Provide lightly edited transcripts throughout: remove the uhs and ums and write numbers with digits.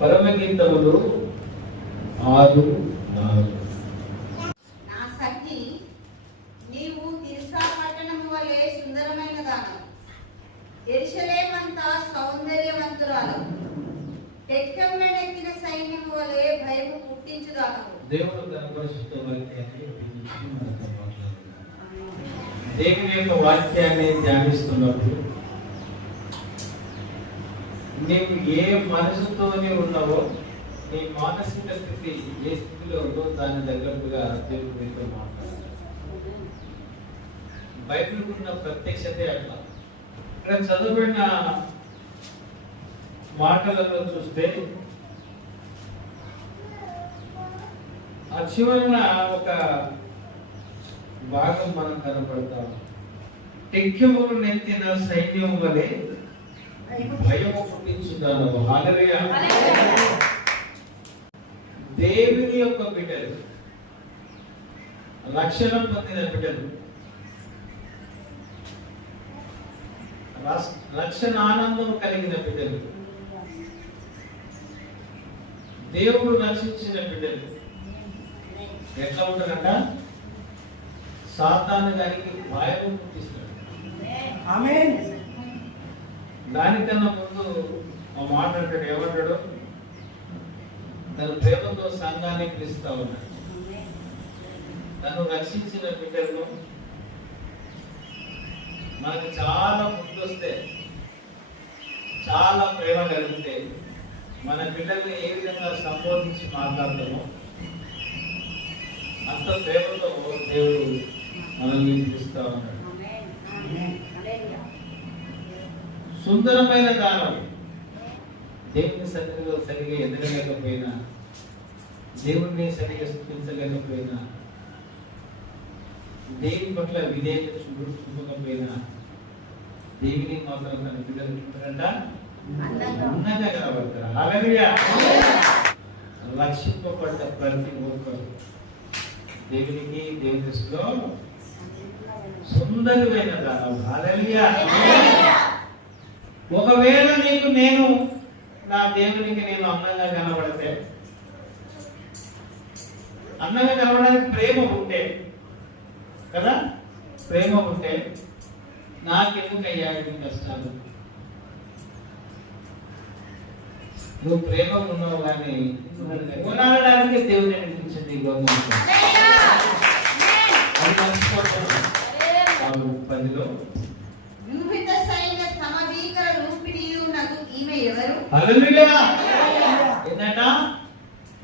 పరమగీతములు 6:4. నా సఖి నీవు తిర్సా పట్టణము వలె సుందరమైన దానవు, యెరూషలేమంతా సౌందర్యవంతురాలవు, టెక్కమ్మెడెక్కిన సైన్యము వలె భయము పుట్టించుదానవు. దేవుడు తన పరిశుద్ధ వాక్యాన్ని మనతో మాట్లాడుతున్నాడు. దేవుని యొక్క వాక్యాన్ని ధ్యానిస్తున్నప్పుడు నీవు ఏ మనసుతో ఉన్నావో, నీ మానసిక స్థితి ఏ స్థితిలో ఉందో దాని తగ్గట్టుగా దేవుడు మీతో మాట్లాడాలి. బైబిల్ ఉన్న ప్రత్యక్షతే అట్లా. ఇక్కడ చదువుబడిన మాటలలో చూస్తే ఆ చివరన ఒక భాగం మనం కనపడతాం. టెక్కెములు నెత్తిన సైన్యం వలె భయము పుట్టించుదానవు. హల్లెలూయా. దేవుని యొక్క బిడ్డలు, రక్షణ పొందిన బిడ్డలు, రక్షణ ఆనందం కలిగిన బిడ్డలు, దేవుడు రక్షించిన బిడ్డలు ఎట్లా ఉంటారంట? సాతాను గారికి భయం పుట్టిస్తాడు. ఆమేన్. దానికన్నా ముందు ఆ మాట అంటాడు, ఏమంటాడు? తన ప్రేమతో సంఘాన్ని పిలుస్తా ఉన్నాడు. తను రక్షించిన బిడ్డలను మనకు చాలా ముందొస్తే, చాలా ప్రేమ కలిగితే, మన బిడ్డల్ని ఏ విధంగా సంబోధించి మాట్లాడతామో అంత ప్రేమతో దేవుడు మనల్ని పిలుస్తా ఉన్నాడు. సుందరమైన దానం. దేవుని సన్నిధిలో సరిగా ఎదగలేకపోయినా, దేవుణ్ణి సరిగా స్థుతించలేకపోయినా, దేవుని పట్ల విధేయత చూపకపోయినా, దేవుని మాత్రం తన బిడ్డలు ఉంటారంట అందంగా కనబడతారు. హల్లెలూయా. రక్షింపబడ్డ ప్రతి ఒక్కరు దేవునికి దేవుని దృష్టిలో సుందరమైన దానం. హల్లెలూయా. ఒకవేళ నేను నా దేవునికి నేను అందంగా కనబడితే, అందంగా కనబడడానికి ప్రేమ ఉంటే కదా, ప్రేమ ఉంటే నాకెందుకు అయ్యాడు కష్టాలు? నువ్వు ప్రేమ ఉన్నావు కానీ కొనాడడానికి దేవుని అనిపించింది. అది మర్చిపోతాను. 10లో వ్యూహిత సైన్య సమభీకర రూపిణియునకు ఈమె ఎవరు? హల్లెలూయా. ఏంటంట?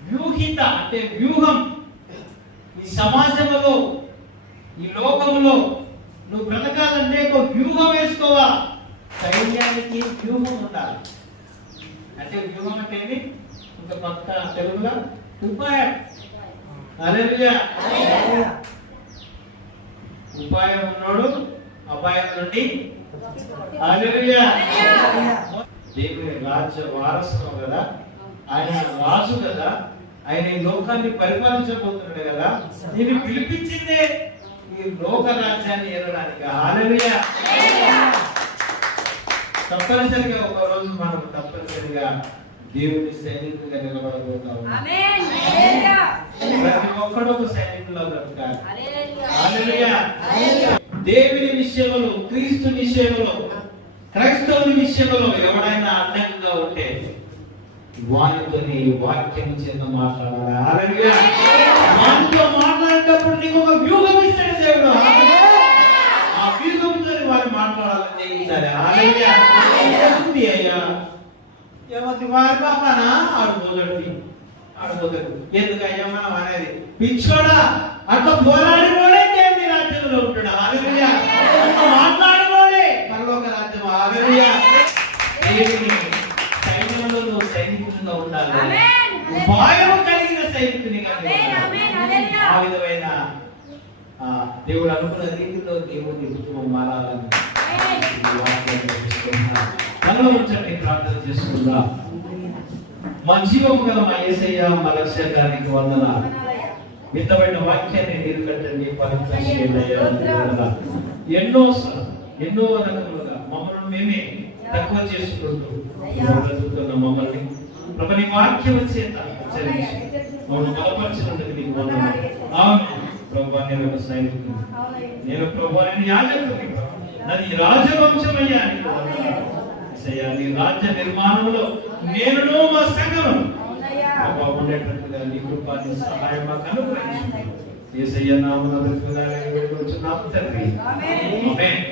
వ్యూహిత అంటే వ్యూహం. ఈ సమాజంలో, ఈ లోకంలో నువ్వు బ్రతకాలంటే ఒక వ్యూహం వేసుకోవా. సైన్యానికి వ్యూహం ఉండాలి. అంటే వ్యూహం అంటే ఏంటి? ఇంకా కొత్త తెలుగులో ఉపాయం. హల్లెలూయా. ఉపాయం ఉన్నాడు అపాయం నుండి. హల్లెలూయా. దేవుని రాజ్య వారసుడు కదా, ఆయన రాజు కదా, ఆయన ఈ లోకాన్ని పరిపాలించబోతున్నాడు కదా. నేను పిలిపించిందే ఈ లోక రాజ్యాన్ని ఏలడానికి. హల్లెలూయా. తప్పనిసరిగా ఒక రోజు మనం తప్పనిసరిగా దేవుని సైనికులుగా నిలబడబోతాం. ప్రతి ఒక్కడు ఒక సైనికుల్లో బ్రతకాలి. హల్లెలూయా. దేవుని విషయంలో, క్రీస్తు విషయంలో, క్రైస్తవుని విషయంలో ఎవరైనా అందంగా ఉంటే వానితో నీ వాక్యం చేత మాట్లాడాలి. హల్లెలూయా. వానితో మాట్లాడేటప్పుడు నీకు ఒక వ్యూహం ఇస్తాడు దేవుడు. ఆ వ్యూహంతో వారు మాట్లాడాలని చేయించాలి. హల్లెలూయా. ఏముంది అయ్యా, ఏమంది వారి బాబానా ఆడుకోదడు. ఎందుకయ్యా మనం అనేది? పిచ్చోడా, అట్లా పోరాడినోడే దేవుని రాజ్యంలో ఉంటాడు. హల్లెలూయా. మాట్లాడినోడే పరలోక రాజ్యం. హల్లెలూయా. దేవుని సైన్యంలో నువ్వు సైనికునిగా ఉండాలి. ఉపాయం కలిగిన సైనికునిగా ఆ విధమైన దేవుడు అనుకున్న రీతిలో దేవుని కుటుంబం మారాలని మనలో ఉంచండి. ప్రార్థన చేసుకుందా. మా జీవం గల మా యేసయ్య మా రక్షకానికి వందనాలు. విత్తబడిన వాక్యాన్ని నీరు కట్టండి. పవిత్ర ఎన్నో రకములుగా మమ్మల్ని మేమే తక్కువ చేసుకుంటూ బ్రతుకుతున్న మమ్మల్ని ప్రభు నీ వాక్యం చేత మమ్మల్ని బలపరచినందుకు నీకు వందనాలు. అవును ప్రభు, నేను ఒక సైనికుడు, నేను ప్రభు నేను యాజకుడిని, నాది రాజవంశమయ్యా. నీకు వందనాలు. నీ రాజ్య నిర్మాణంలో నేను మా సంఘం ఉండేటట్టుగా నీ కృపాన్ని సహాయం మాకు అనుగ్రహించు. యేసయ్య నామమున బ్రతిమలాడి వేడుకొనుచున్నాము తండ్రి. ఆమేన్.